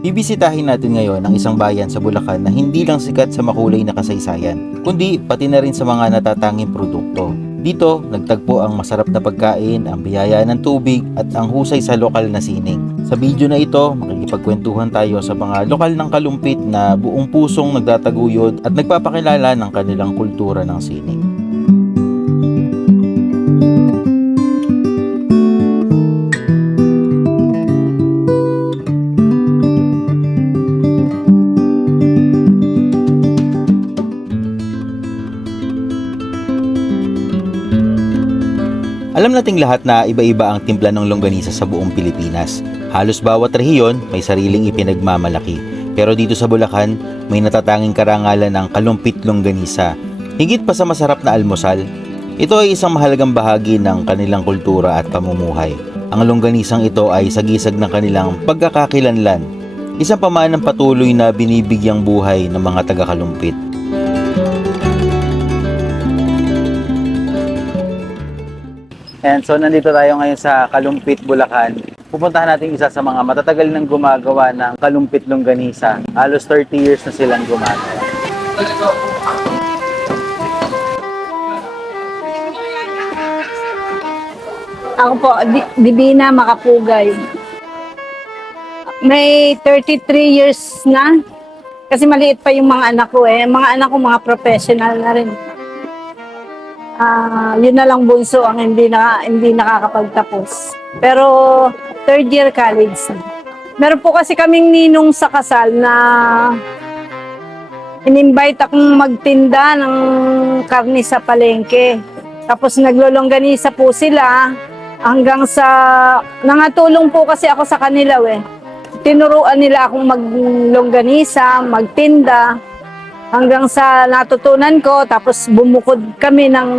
Bibisitahin natin ngayon ang isang bayan sa Bulacan na hindi lang sikat sa makulay na kasaysayan, kundi pati na rin sa mga natatanging produkto. Dito, nagtagpo ang masarap na pagkain, ang biyaya ng tubig at ang husay sa lokal na sining. Sa video na ito, makikipagkwentuhan tayo sa mga lokal ng kalumpit na buong pusong nagtataguyod at nagpapakilala ng kanilang kultura ng sining. Alam nating lahat na iba-iba ang timpla ng longganisa sa buong Pilipinas. Halos bawat rehiyon may sariling ipinagmamalaki. Pero dito sa Bulacan, may natatanging karangalan ng kalumpit longganisa. Higit pa sa masarap na almusal, ito ay isang mahalagang bahagi ng kanilang kultura at pamumuhay. Ang longganisang ito ay sagisag ng kanilang pagkakakilanlan. Isang pamanang patuloy na binibigyang buhay ng mga taga-kalumpit. And so nandito tayo ngayon sa Kalumpit, Bulacan. Pupuntahan natin isa sa mga matatagal nang gumagawa ng kalumpit longganisa. Halos 30 years na silang gumagawa. Ako po, Divina Makapugay. May 33 years na. Kasi maliit pa yung mga anak ko eh. Mga anak ko mga professional na rin. Yun na lang bunso ang hindi nakakapagtapos. Pero third year college na. Meron po kasi kaming ninong sa kasal na in-invite akong magtinda ng karne sa palengke. Tapos naglolongganisa po sila hanggang sa nangatulong po kasi ako sa kanila eh. Tinuruan nila akong maglongganisa, magtinda. Hanggang sa natutunan ko, tapos bumukod kami ng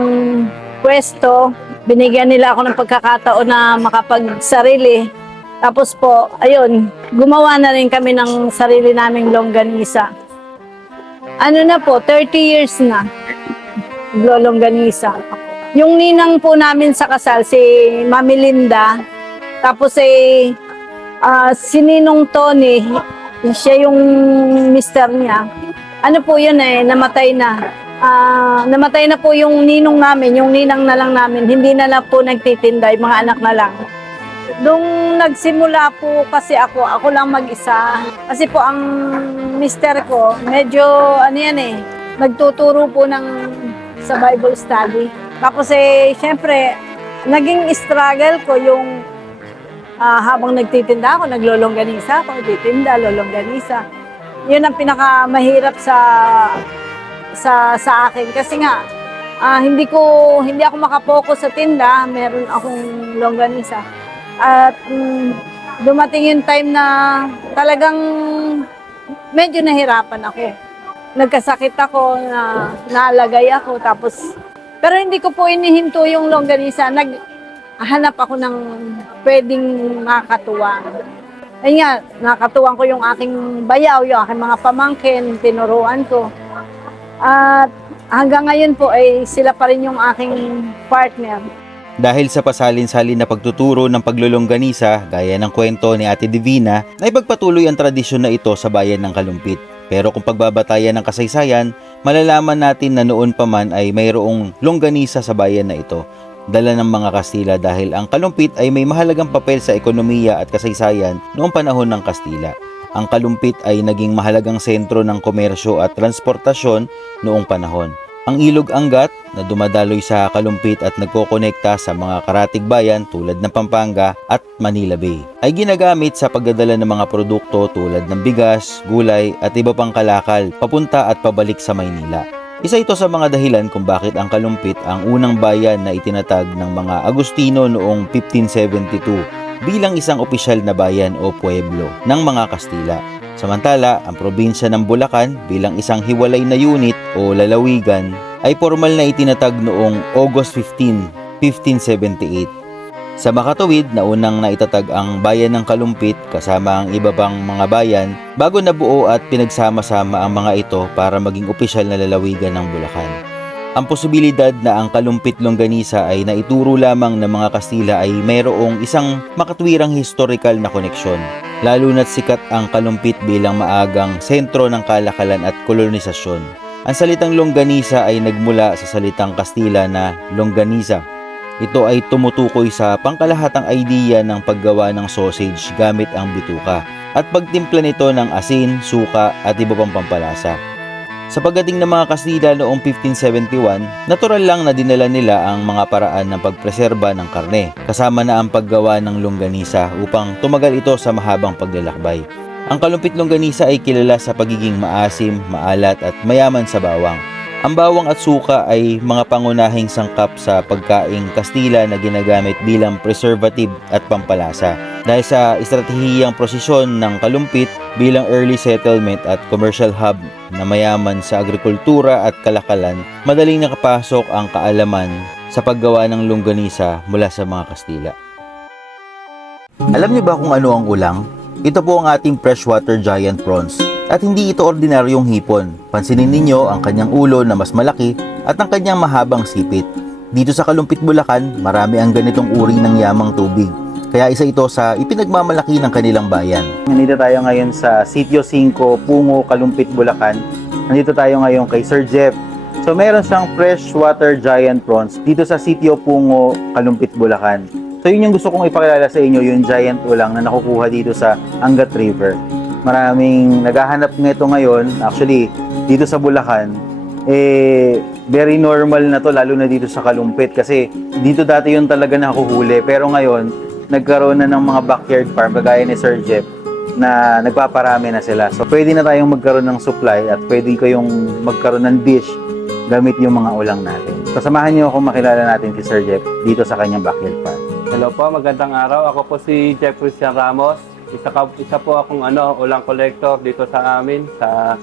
pwesto. Binigyan nila ako ng pagkakataon na makapagsarili. Tapos po, ayun, gumawa na rin kami ng sarili naming longganisa. Ano na po, 30 years na longganisa. Yung ninang po namin sa kasal, si Mami Linda. Tapos si Ninong Tony, siya yung mister niya. Ano po yun namatay na. Namatay na po yung ninong namin, yung ninang na lang namin. Hindi na lang po nagtitinda, yung mga anak na lang. Nung nagsimula po kasi ako lang mag-isa. Kasi po ang mister ko, medyo nagtuturo po sa Bible study. Tapos syempre, naging struggle ko yung habang nagtitinda ako, naglolongganisa ako, nagtitinda, lolongganisa. Yun ang pinakamahirap sa akin kasi nga hindi ako makapokus sa tinda, meron akong longganisa. At dumating yung time na talagang medyo nahirapan ako. Nagkasakit ako, naalagay ako, pero hindi ko po inihinto yung longganisa. Naghanap ako ng pwedeng makakatuwang. Ayun nga, nakatuwang ko yung aking bayaw, yung aking mga pamangkin, tinuruan ko. At hanggang ngayon po ay sila pa rin yung aking partner. Dahil sa pasalin-salin na pagtuturo ng paglulongganisa, gaya ng kwento ni Ate Divina, ay pagpatuloy ang tradisyon na ito sa bayan ng Kalumpit. Pero kung pagbabatayan ng kasaysayan, malalaman natin na noon pa man ay mayroong longganisa sa bayan na ito. Dala ng mga Kastila dahil ang Kalumpit ay may mahalagang papel sa ekonomiya at kasaysayan noong panahon ng Kastila. Ang Kalumpit ay naging mahalagang sentro ng komersyo at transportasyon noong panahon. Ang Ilog Angat na dumadaloy sa Kalumpit at nagkokonekta sa mga karatig bayan tulad ng Pampanga at Manila Bay ay ginagamit sa pagdadala ng mga produkto tulad ng bigas, gulay at iba pang kalakal papunta at pabalik sa Maynila. Isa ito sa mga dahilan kung bakit ang Kalumpit ang unang bayan na itinatag ng mga Agustino noong 1572 bilang isang opisyal na bayan o pueblo ng mga Kastila. Samantala, ang probinsya ng Bulacan bilang isang hiwalay na unit o lalawigan ay formal na itinatag noong August 15, 1578. Sa makatuwid na unang naitatag ang bayan ng Kalumpit kasama ang iba pang mga bayan bago nabuo at pinagsama-sama ang mga ito para maging opisyal na lalawigan ng Bulacan. Ang posibilidad na ang Kalumpit Longganisa ay naituro lamang ng mga Kastila ay mayroong isang makatwirang historical na koneksyon. lalo na't sikat ang Kalumpit bilang maagang sentro ng kalakalan at kolonisasyon. Ang salitang longganisa ay nagmula sa salitang Kastila na longganisa. Ito ay tumutukoy sa pangkalahatang idea ng paggawa ng sausage gamit ang bituka at pagtimpla nito ng asin, suka at iba pang pampalasa. Sa pagdating ng mga Kastila noong 1571, natural lang na dinala nila ang mga paraan ng pagpreserba ng karne, kasama na ang paggawa ng longganisa upang tumagal ito sa mahabang paglalakbay. Ang Kalumpit longganisa ay kilala sa pagiging maasim, maalat at mayaman sa bawang. Ang bawang at suka ay mga pangunahing sangkap sa pagkaing Kastila na ginagamit bilang preservative at pampalasa. Dahil sa estratehiyang prosesyon ng Kalumpit bilang early settlement at commercial hub na mayaman sa agrikultura at kalakalan, madaling nakapasok ang kaalaman sa paggawa ng longganisa mula sa mga Kastila. Alam niyo ba kung ano ang ulang? Ito po ang ating freshwater giant prawns. At hindi ito ordinaryong hipon. Pansinin ninyo ang kanyang ulo na mas malaki at ang kanyang mahabang sipit. Dito sa Kalumpit, Bulacan, marami ang ganitong uri ng yamang tubig. Kaya isa ito sa ipinagmamalaki ng kanilang bayan. Nandito tayo ngayon sa Sitio 5, Pungo, Kalumpit, Bulacan. Nandito tayo ngayon kay Sir Jeff. So meron siyang freshwater giant prawns dito sa Sitio Pungo, Kalumpit, Bulacan. So yun yung gusto kong ipakilala sa inyo, yung giant ulang na nakukuha dito sa Angat River. Maraming naghahanap nito ngayon, actually dito sa Bulacan, very normal na to, lalo na dito sa Kalumpit kasi dito dati yun talaga nakuhuli, pero ngayon nagkaroon na ng mga backyard farm kagaya ni Sir Jeff na nagpaparami na sila. So pwede na tayong magkaroon ng supply at pwede kayong magkaroon ng dish gamit yung mga ulang natin. So samahan niyo ako makilala natin si Sir Jeff dito sa kanyang backyard farm. Hello po, magandang araw. Ako po si Jeff Christian Ramos. Isa po akong ulang collector dito sa amin sa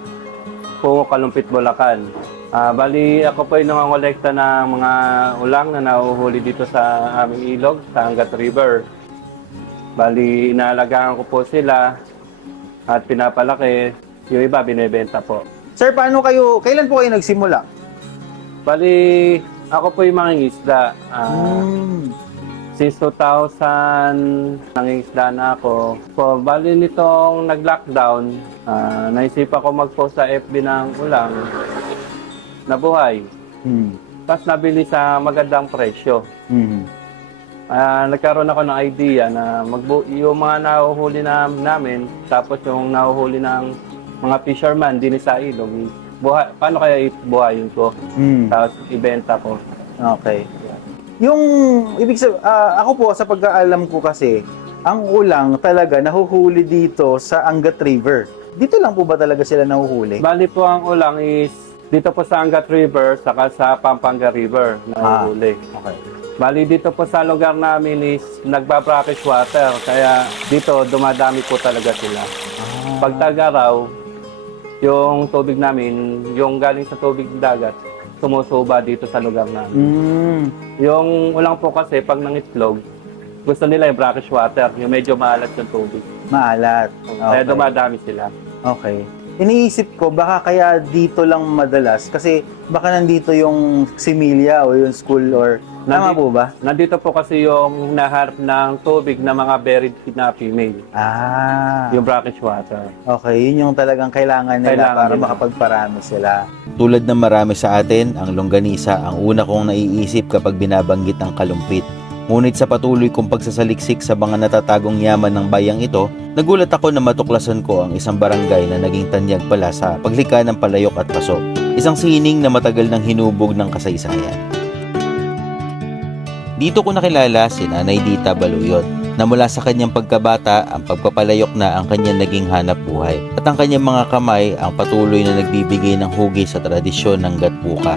Pungo, Kalumpit, Bulacan. Bali, ako po ay nangongolekta ng mga ulang na nahuhuli dito sa aming ilog, sa Angat River. Bali, inaalagaan ko po sila at pinapalaki. Yung iba, binibenta po. Sir, kailan po kayo nagsimula? Bali, ako po yung mangingisda. Since 2000, nangingisda na ako. So, bali nitong nag-lockdown, naisipan ko mag-post sa FB ng ulang. Nabuhay. Tapos nabili sa magandang presyo. Nagkaroon ako ng idea na yung mga nahuhuli namin, tapos yung nahuhuli ng mga fisherman din sa ilog, paano kaya ibuhayin ko? Tapos ibenta ko. Okay. Yung ako po sa pagkaalam ko kasi, ang ulang talaga nahuhuli dito sa Angat River. Dito lang po ba talaga sila nahuhuli? Bali po ang ulang is dito po sa Angat River, saka sa Pampanga River nahuhuli. Okay. Bali dito po sa lugar namin is nagba-brackish water, kaya dito dumadami po talaga sila. Pag tag-araw, yung tubig namin, yung galing sa tubig dagat, sumusuba dito sa lugar namin. Yung ulang po kasi, pag nangitlog, gusto nila yung brackish water, yung medyo maalat yung tubig. Maalat. Kaya dumadami sila. Okay. Iniisip ko, baka kaya dito lang madalas, kasi baka nandito yung similya o yung school or... Tama po ba? Nandito po kasi yung naharap ng tubig na mga buried na female. Yung brackish water. Okay, yun yung talagang kailangan nila para makapagparami sila. Tulad ng marami sa atin, ang longganisa ang una kong naiisip kapag binabanggit ang Kalumpit. Ngunit sa patuloy kong pagsasaliksik sa mga natatagong yaman ng bayang ito, nagulat ako na matuklasan ko ang isang barangay na naging tanyag pala sa paglikha ng palayok at paso. Isang sining na matagal nang hinubog ng kasaysayan. Dito ko nakilala si Nanay Dita Baluyot na mula sa kanyang pagkabata ang pagpapalayok na ang kanyang naging hanap buhay at ang kanyang mga kamay ang patuloy na nagbibigay ng hugis sa tradisyon ng gatbuka.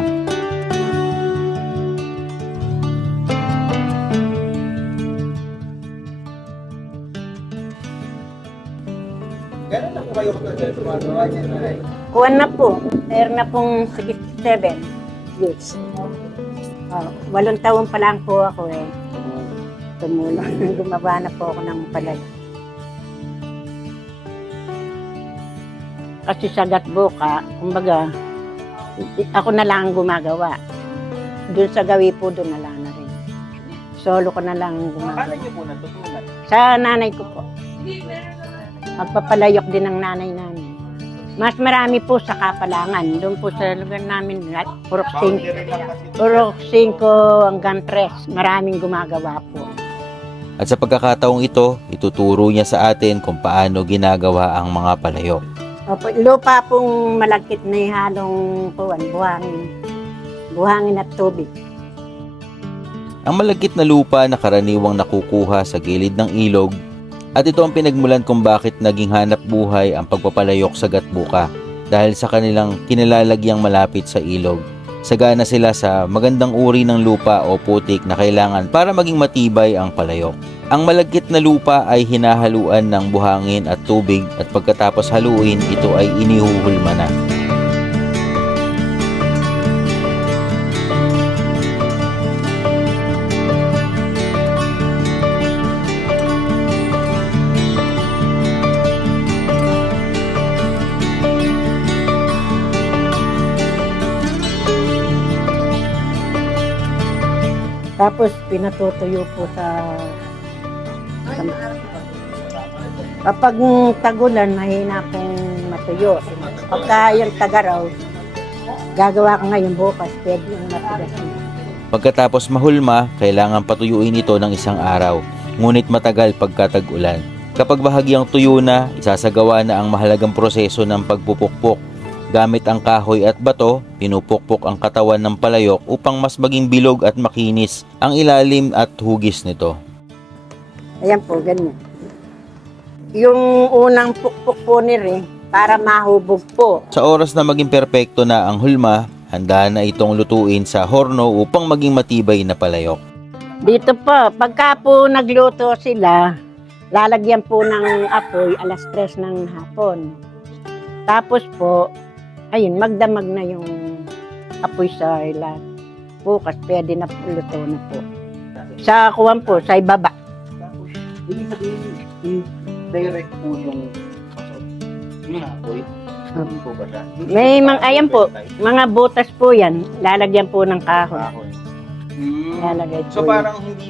Gano'n na po kayo gumagawa niya, Nanay? Kuwan na po. Meron na pong 67 years. 8 taon pa lang po ako tumulong. Gumawa na po ako ng palay. Kasi sa gatbuka, kumbaga, ako na lang ang gumagawa. Doon sa gawi po, doon na lang na rin. Solo ko na lang ang gumagawa. Paano niyo po natutunan? Sa nanay ko po. Magpapalayok din ng nanay namin. Mas marami po sa Kapalangan. Doon po sa lugar namin, Purok 5 hanggang 3. Maraming gumagawa po. At sa pagkakataong ito, ituturo niya sa atin kung paano ginagawa ang mga palayok. Opo, lupa pong malagkit na halong buhangin. Buhangin at tubig. Ang malagkit na lupa na karaniwang nakukuha sa gilid ng ilog at ito ang pinagmulan kung bakit naging hanap buhay ang pagpapalayok sa Gatbuka dahil sa kanilang kinalalagyang malapit sa ilog. Sagana sila sa magandang uri ng lupa o putik na kailangan para maging matibay ang palayok. Ang malagkit na lupa ay hinahaluan ng buhangin at tubig at pagkatapos haluin, ito ay inihuhulma na. Tapos pinatutuyo po kapag tagulan, mahina pong matuyo. Pagka yung tagaraw, gagawa ko ngayon bukas, pwede yung matigas na. Pagkatapos mahulma, kailangan patuyuin ito ng isang araw, ngunit matagal pagka tag-ulan. Kapag bahagyang tuyo na, isasagawa na ang mahalagang proseso ng pagpupukpok. Gamit ang kahoy at bato, pinupukpok ang katawan ng palayok upang mas maging bilog at makinis ang ilalim at hugis nito. Ayan po, ganyan. Yung unang pukpok po nire, para mahubog po. Sa oras na maging perpekto na ang hulma, handa na itong lutuin sa horno upang maging matibay na palayok. Dito po, pagka po nagluto sila, lalagyan po ng apoy 3:00 ng hapon. Tapos po, ayun, magdamag na yung apoy sa ilan. Bukas, pwede na po, luto na po. Sa kuwan po, sa ibaba. Ibig sabihin, direct po yung apoy. Po ba siya? May mga, ayan po, mga butas po yan. Lalagyan po ng kahoy. Lalagay po So yan. parang hindi,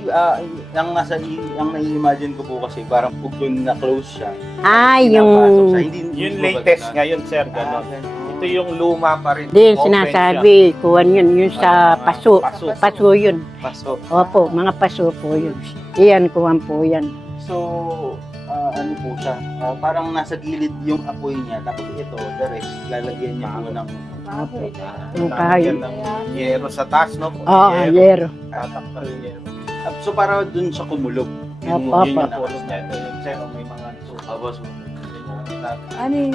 ang nai-imagine ko po kasi parang pag yun na-close siya. Ay, pinapasok yung... siya, hindi Yung bumagsak. latest ngayon, sir, gano'n. Ito yung luma pa rin. Di, Open sinasabi, kuwan yun, yun sa paso. Paso. Paso yun. siya. Paso. Opo, mga paso po yun. Iyan, kuwan po yan. So, ano po siya, parang nasa gilid yung apoy niya, tapos ito, the rest, lalagyan niya po ng Opo. Yung kahoy. Lalagyan ng yero sa taas, no? Oo, yero. Tatakpan yung yero. so para dun sa kumulog. Opo, Yun yung opo. Tapos niya, ito yung sir, may mga Tapos, Ano yung...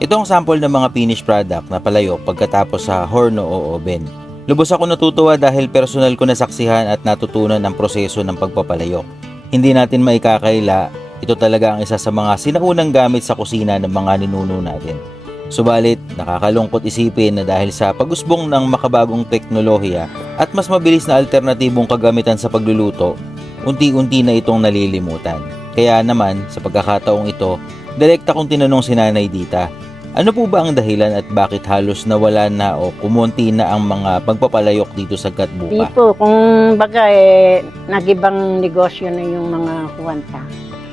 ito ang sample ng mga finished product na palayok pagkatapos sa horno o oven. Lubos ako natutuwa dahil personal ko nasaksihan at natutunan ang proseso ng pagpapalayok. Hindi natin maikakaila, ito talaga ang isa sa mga sinaunang gamit sa kusina ng mga ninuno natin. Subalit, nakakalungkot isipin na dahil sa pag-usbong ng makabagong teknolohiya at mas mabilis na alternatibong kagamitan sa pagluluto, unti-unti na itong nalilimutan. Kaya naman, sa pagkakataong ito, direkta kong tinanong si Nanay Dita, ano po ba ang dahilan at bakit halos nawala na o kumunti na ang mga pagpapalayok dito sa Di Gatbuka? po, kung baga nagibang negosyo na yung mga kuwanta,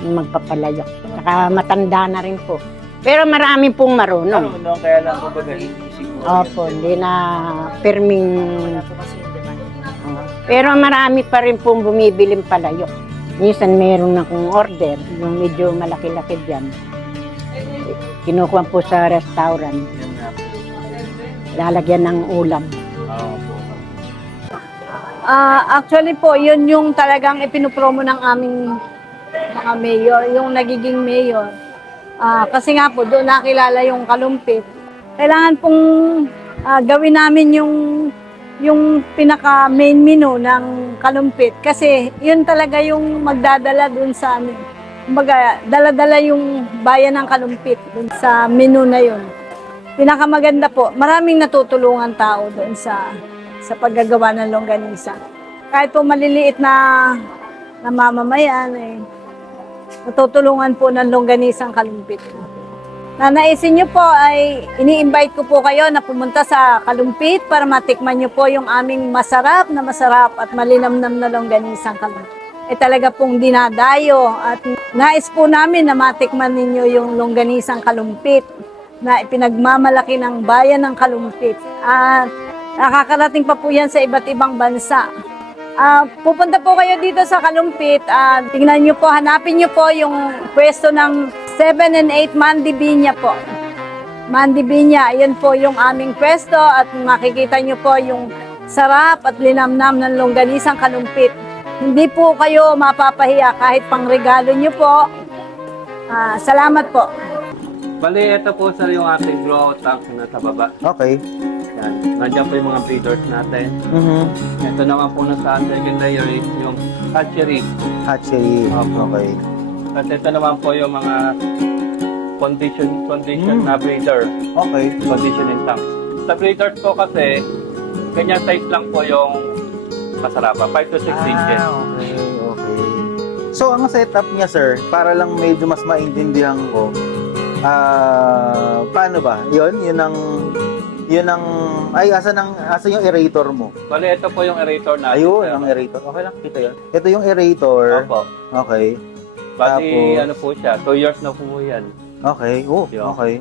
yung magpapalayok. Saka matanda na rin po. Pero marami pong marunong. no, kaya lang po baga hindi siguro. Opo, hindi na perming... Pero marami pa rin pong bumibiling palayok. Minsan meron akong order, yung medyo malaki-laki dyan. Kinukuha po sa restaurant, lalagyan ng ulam. Actually po, yun yung talagang ipinupromo ng aming mga mayor, yung nagiging mayor. Kasi nga po, doon nakilala yung kalumpit. Kailangan pong gawin namin yung pinaka main menu ng kalumpit. Kasi yun talaga yung magdadala doon sa amin. Kumbaga, dala-dala yung bayan ng kalumpit doon sa menu na yun. Pinakamaganda po, maraming natutulungan tao doon sa paggagawa ng longganisa. Kahit po maliliit na mamamayan, natutulungan po ng longganisang kalumpit. Nanaisin nyo po ay ini-invite ko po kayo na pumunta sa Kalumpit para matikman nyo po yung aming masarap at malinamnam na longganisang kalumpit. talaga pong dinadayo at nais po namin na matikman ninyo yung longganisang kalumpit na ipinagmamalaki ng bayan ng Kalumpit. At nakakarating pa po yan sa iba't ibang bansa. Pupunta po kayo dito sa Kalumpit at tingnan nyo po, hanapin nyo po yung pwesto ng 7 and 8 Mandibinya po. Mandibinya, ayan po yung aming pwesto at makikita nyo po yung sarap at linamnam ng longganisang Kalumpit. Hindi po kayo mapapahiya kahit pang regalo nyo po. Salamat po. Bali, ito po sir yung ating grow tank na sa baba. Okay. Yan. Nandiyan po yung mga breeders natin. Ito naman po na sa second layer is yung hatchery. Hatchery. Opo. Okay. At ito naman po yung mga condition na breeder. Okay. Conditioning tank. Sa breeders po kasi, ganyan size lang po yung masarapa. 5 to 6 inches. Okay, okay. So, ang setup niya, sir, para lang medyo mas maintindihan ko, paano ba? Yun ang, asa yung aerator mo? Bali, ito po yung aerator natin. Ayun, sir. ang aerator. Okay lang, kita yun. Ito yung aerator. Opo. Okay. Bali, Tapos- ano po siya, 2 years na po yan. Okay. Oh, Yun. okay.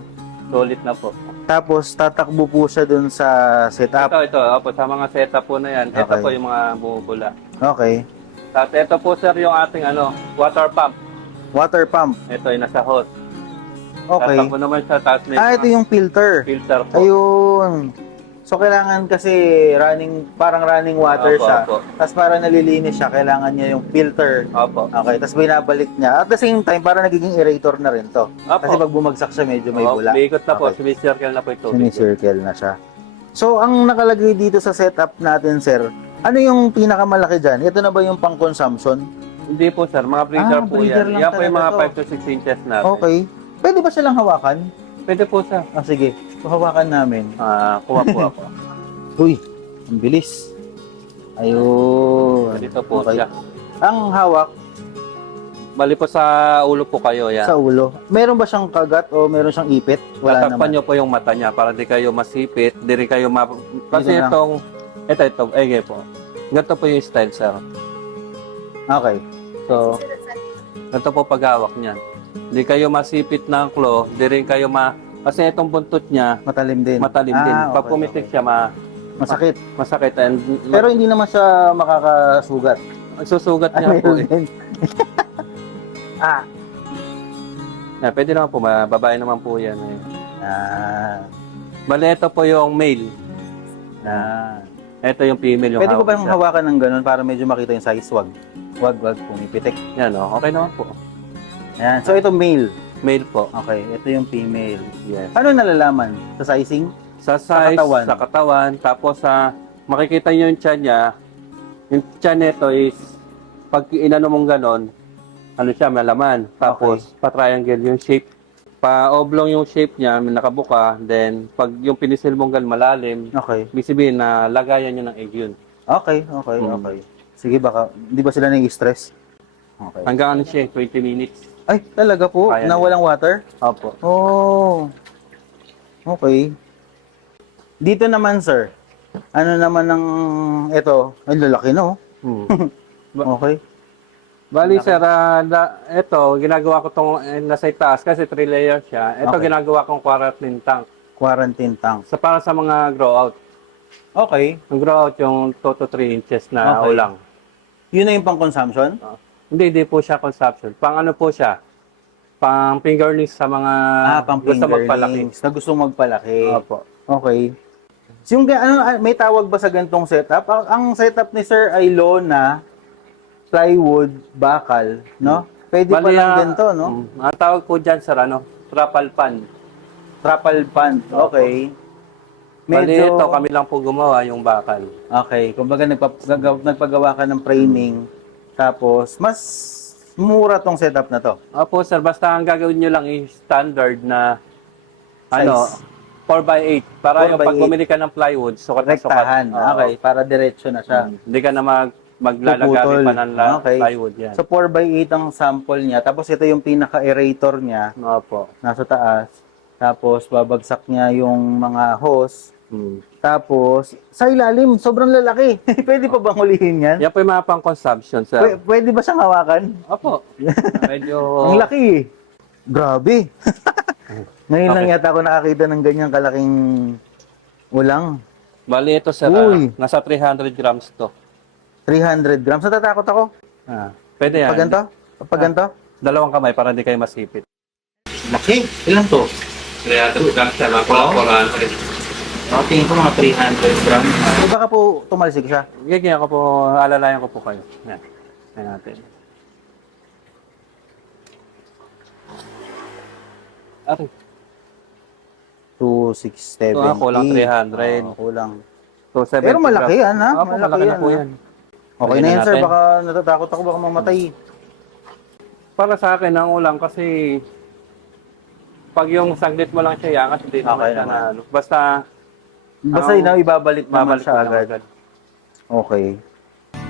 Solid na po. Tapos, tatakbo po siya dun sa setup. Ito, opo, sa mga setup po na yan. Ito Okay. po yung mga bumubula. Okay. At ito po sir yung ating water pump. Water pump. Ito yung nasa hose. Okay. Tatakbo naman sa taas na Ito yung filter. filter po. Ayun. So, kailangan kasi parang running water Opo, siya. opo. Tapos para nalilinis siya, kailangan niya yung filter. Opo. Okay, tapos binabalik niya. At the same time, para nagiging aerator na rin to. Kasi Opo. pag bumagsak siya, medyo may Opo, bula. Biikot na po. Okay. Sumicircle na po ito. Sini-circle na siya. So, ang nakalagay dito sa setup natin, sir, ano yung pinakamalaki dyan? Ito na ba yung pang-consumption? Hindi po sir, mga breeder po breeder yan. lang Yan po yung mga talaga 5 to 6 inches natin. Okay. Pwede ba silang hawakan? Pwede po sir. Sige, hawakan namin. Kuha po ako. Uy, ang bilis. Ayun. Dito po Okay. siya. Ang hawak Bali po sa ulo po kayo yan. sa ulo. Meron ba siyang kagat o meron siyang ipit? Wala Tatakpan naman. nyo po yung mata niya para di kayo masipit, di rin kayo Kasi Dito lang. ito, po. Ganito po yung style, sir. Okay. So, Ganito po paghawak niyan. Di kayo masipit ng claw, di rin kayo Kasi itong buntot niya, matalim din. matalim din. Pag okay, pumitik okay. siya, Masakit. masakit. And Pero hindi naman siya makakasugat. susugat niya po eh. din. Pwede naman po, babae naman po yan eh. Bali, ito po yung male. Ito yung female yung Pwede ko ba yung siya. hawakan ng ganun para medyo makita yung size? Wag pumipitik. Yan o, okay naman po. Ayan. So, ito male. Male po. Okay. Ito yung female. Yes. Ano nalalaman? Sa sizing? Sa size, katawan. sa katawan, tapos makikita nyo yung tiyan niya. Yung tiyan nito is, pag inano mong ganon, ano siya, malaman. Tapos, pa-triangle yung shape. Pa-oblong yung shape niya, nakabuka. Then, pag yung pinisil mong ganon malalim, Okay. ibig sabihin na lagayan nyo ng egg yun. Okay. Okay. Sige, baka, di ba sila nai-stress? Okay. Hanggang ano siya, 20 minutes. Ay, talaga po? Kaya Na na. walang water? Opo. Oh. Okay. Dito naman, sir. Ano naman ng ito? Ay, lalaki, no? Okay. Bali sir, ito, ginagawa ko itong nasa itaas kasi 3 layers siya. Ito Okay. ginagawa kong quarantine tank. Quarantine tank. Para sa mga grow out. Okay. Ang grow out yung 2 to 3 inches na Okay. ulang. Yun na yung pang-consumption? Hindi po siya consumption. Pang ano po siya? Pang fingerlings sa mga gusto magpalaki. Na gustong magpalaki. Opo. Okay. So, may tawag ba sa gantong setup? Ang setup ni sir ay lona, plywood, bakal, no? Pwede pa lang ganito, no? Ang tawag po dyan sir, trapal pan. Trapal pan. Okay. Bali ito, kami lang po gumawa yung bakal. Okay, kumbaga nagpagawa ka ng framing, tapos mas mura tong setup na to. Opo sir, basta ang gagawin nyo lang is standard na Size. 4x8. Para 4 yung by pag 8. bumili ka ng plywood, sukat na sukat. Rektahan. Oo. Okay, para diretso na siya. Hindi ka na maglalagari Puputol. pa ng Okay. plywood yan. So 4x8 ang sample niya, tapos ito yung pinaka-aerator niya Opo. nasa taas. Tapos babagsak niya yung mga hose Tapos, sa ilalim, sobrang lalaki. Pwede pa bang hulihin yan? Yan po yung mga pang-consumption, sir. Pwede ba siyang hawakan? Opo. Medyo... Ang laki eh. Grabe. Ngayon lang Okay. yata ako nakakita ng ganyang kalaking ulang. Bali, ito, sir. Uy. Nasa 300 grams to. 300 grams. Natatakot ako. Pwede yan. Pag ganito? Pag ganito? Dalawang kamay para hindi kayo masipit. Laki. Ilan to? 300 grams siya. Mga Tingin ko mga 300 grams. Baka po tumalsik siya. Gagyan ko po, alalayan ko po kayo. Yan. Yan natin. Okay. 2, 6, 7, Ito nga, kulang 300. Kulang. So, 70 Pero malaki grams. yan, ha? Opo, malaki na po ha? yan. Okay na Lagyan yan, sir. natin. Baka natatakot ako, baka mamatay. Para sa akin, ang ulang kasi pag yung saglit mo lang siya yangat, hindi naman Okay siya naman. na ano. Basta, Basta yun, ibabalik naman babalik siya mo lang agad. Okay.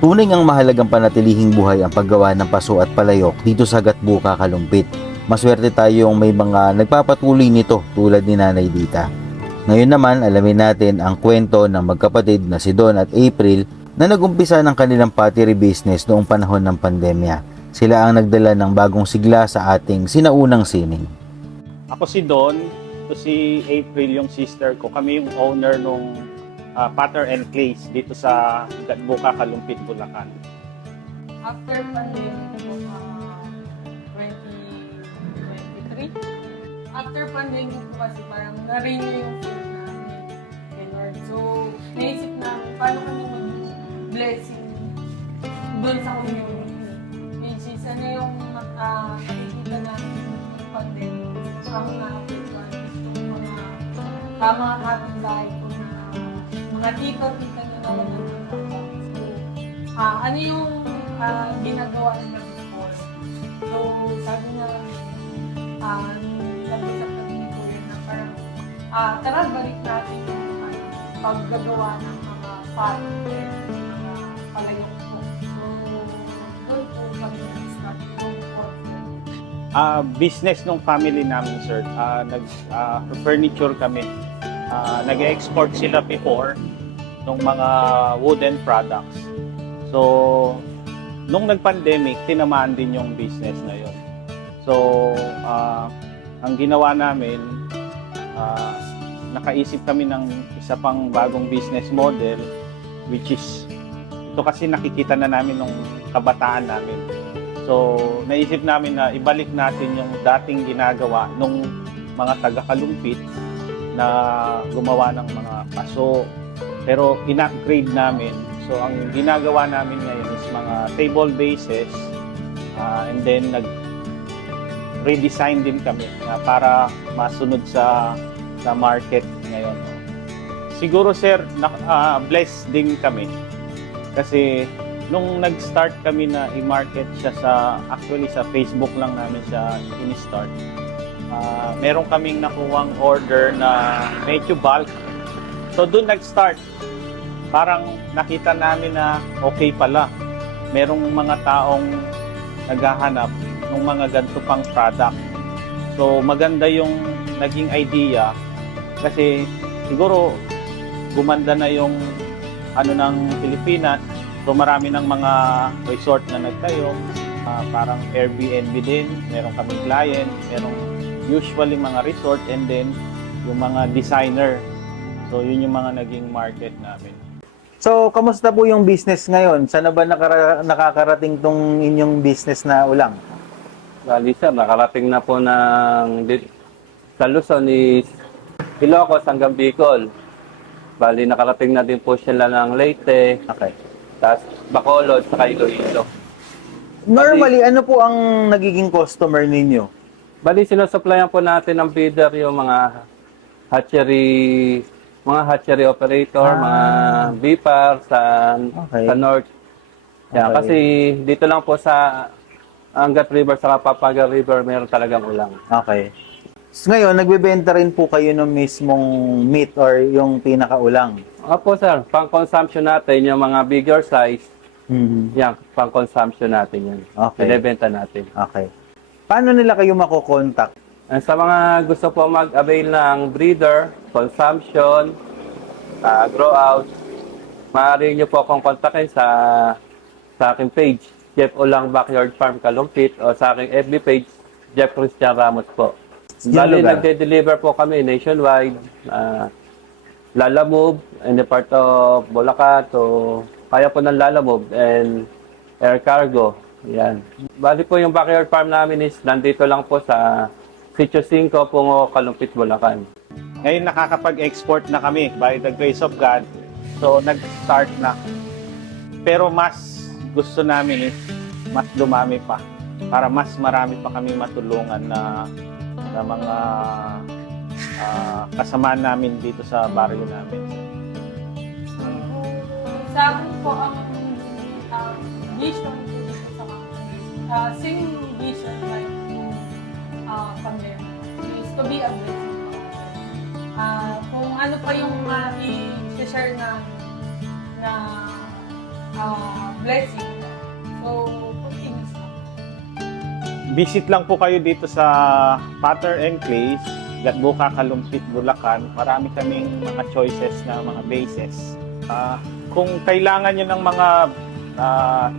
Tunay ngang mahalagang panatilihing buhay ang paggawa ng paso at palayok dito sa Gatbuka, Kalumpit. Maswerte tayong may mga nagpapatuloy nito tulad ni Nanay Dita. Ngayon naman, alamin natin ang kwento ng magkapatid na si Don at April na nagumpisa ng kanilang pottery business noong panahon ng pandemya. Sila ang nagdala ng bagong sigla sa ating sinaunang sining. Ako si Don, ito si April, yung sister ko. Kami yung owner nung Patter and Clays dito sa Gatbuka, Kalumpit, Bulacan. After pandemic po, 2023. After pandemic po kasi parang na-renew yung faith namin kay Lord. So, naisip namin paano kami mag-blessing doon sa community. Which is, ano yung nakikita namin yung pandemic. So, ang na-apektuhan is yung mga kapitbahay ko na mga tito-tita na naman ng trabaho. So, ano yung ginagawa nila before. So, sabi na, nag-usap kami ni Kuya na parang, tara, balik natin yung paggagawa ng mga parang mga palayok po. So, doon po kami nag-start yung concept. Business ng family namin, sir. Furniture kami. Nag-export sila before ng mga wooden products. So, nung nag-pandemic, tinamaan din yung business na yun. So, ang ginawa namin, nakaisip kami ng isa pang bagong business model, which is, ito kasi nakikita na namin nung kabataan namin. So, naisip namin na ibalik natin yung dating ginagawa nung mga taga-Kalumpit na gumawa ng mga paso. Pero in-upgrade namin. So, ang ginagawa namin ngayon is mga table bases and then nag-redesign din kami para masunod sa market ngayon. Siguro, sir, blessed din kami kasi nung nag-start kami na i-market siya actually sa Facebook lang namin siya in-start. Meron kaming nakuwang order na medyo bulk. So doon nag-start. Parang nakita namin na okay pala. Merong mga taong naghahanap ng mga ganito pang product. So maganda yung naging idea kasi siguro gumanda na yung ng Pilipinas. So marami ng mga resort na nagtayo, parang Airbnb din, meron kaming client, merong usually mga resort and then yung mga designer. So yun yung mga naging market namin. So, kamusta po yung business ngayon? Saan na ba nakakarating tong inyong business na ulang? Bali, sir, nakarating na po sa Luzon is Ilocos hanggang Bicol. Bali, nakarating na din po sila ng Leyte. Okay. Tapos Bacolod, saka Iloilo. Normally, ano po ang nagiging customer ninyo? Bali, sinusupplyan po natin ng feeder yung mga hatchery operator, mga BIPAR sa North. Yeah, Okay. kasi dito lang po sa Angat River sa Papagal River, meron talagang ulang. Okay. So, ngayon, nagbebenta rin po kayo ng mismong meat or yung pinakaulang? Opo, sir. Pang-consumption natin, yung mga bigger size, Mhm. yan, pang-consumption natin yan. Okay. Binibenta natin. Okay. Paano nila kayo makokontak? Sa mga gusto po mag-avail ng breeder, consumption, grow out, maaari nyo po akong kontakin sa aking page, Jeff Ulang Backyard Farm Kalumpit, o sa aking FB page, Jeff Christian Ramos po. Bali, nagde-deliver po kami nationwide, Lalamove, in the part of Bulacan, to kaya po ng Lalamove and air cargo. Yan. Bali po yung backyard farm namin is nandito lang po sa Sitio 5, Pungo, Kalumpit, Bulacan. Ngayon nakakapag-export na kami by the grace of God. So nag-start na. Pero mas gusto namin is mas dumami pa para mas marami pa kami matulungan na mga kasama namin dito sa baryo namin. Sa akin po ang vision ko dito sa company, same vision like pandemic is to be a blessing. Kung ano pa yung i-share na blessing, so continuous lang. Visit lang po kayo dito sa Pattern and Clays, Gatbuka, Kalumpit, Bulacan. Marami kaming mga choices na mga bases. Kung kailangan nyo ng mga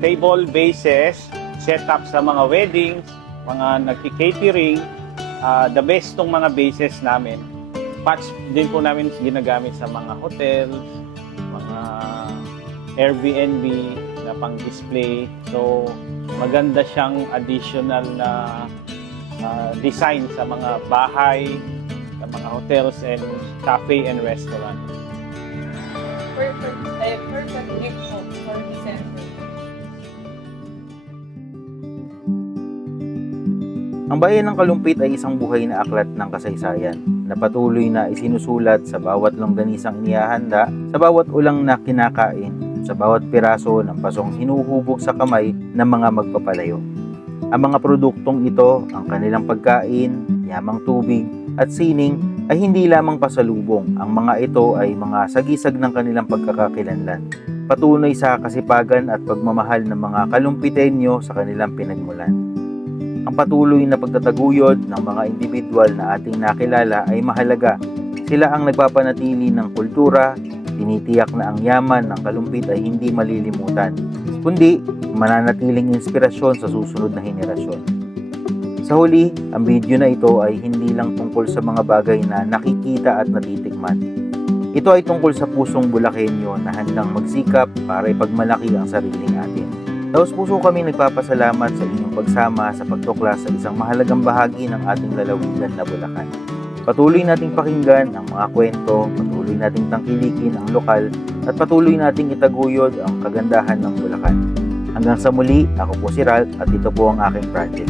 table bases, setup sa mga weddings, mga nagki-catering, the best tong mga bases namin. Patch din po namin ginagamit sa mga hotels, mga Airbnb na pang-display. So, maganda siyang additional na design sa mga bahay, sa mga hotels and cafe and restaurant. Perfect gift po for December. Ang bayan ng Kalumpit ay isang buhay na aklat ng kasaysayan na patuloy na isinusulat sa bawat longganisang inihahanda, sa bawat ulang na kinakain, sa bawat piraso ng pasong hinuhubog sa kamay ng mga magpapalayo. Ang mga produktong ito, ang kanilang pagkain, yamang tubig at sining ay hindi lamang pasalubong. Ang mga ito ay mga sagisag ng kanilang pagkakakilanlan. Patunay sa kasipagan at pagmamahal ng mga Kalumpitenyo sa kanilang pinagmulan. Ang patuloy na pagtataguyod ng mga individual na ating nakilala ay mahalaga. Sila ang nagpapanatili ng kultura, tinitiyak na ang yaman ng Kalumpit ay hindi malilimutan, kundi mananatiling inspirasyon sa susunod na henerasyon. Sa huli, ang video na ito ay hindi lang tungkol sa mga bagay na nakikita at natitikman. Ito ay tungkol sa pusong Bulakenyo na handang magsikap para ipagmalaki ang sariling atin. Taos puso kami nagpapasalamat sa inyong pagsama sa pagtuklas sa isang mahalagang bahagi ng ating lalawigan na Bulacan. Patuloy nating pakinggan ang mga kwento, patuloy nating tangkilikin ang lokal, at patuloy nating itaguyod ang kagandahan ng Bulacan. Hanggang sa muli, ako po si Ralph at ito po ang aking project.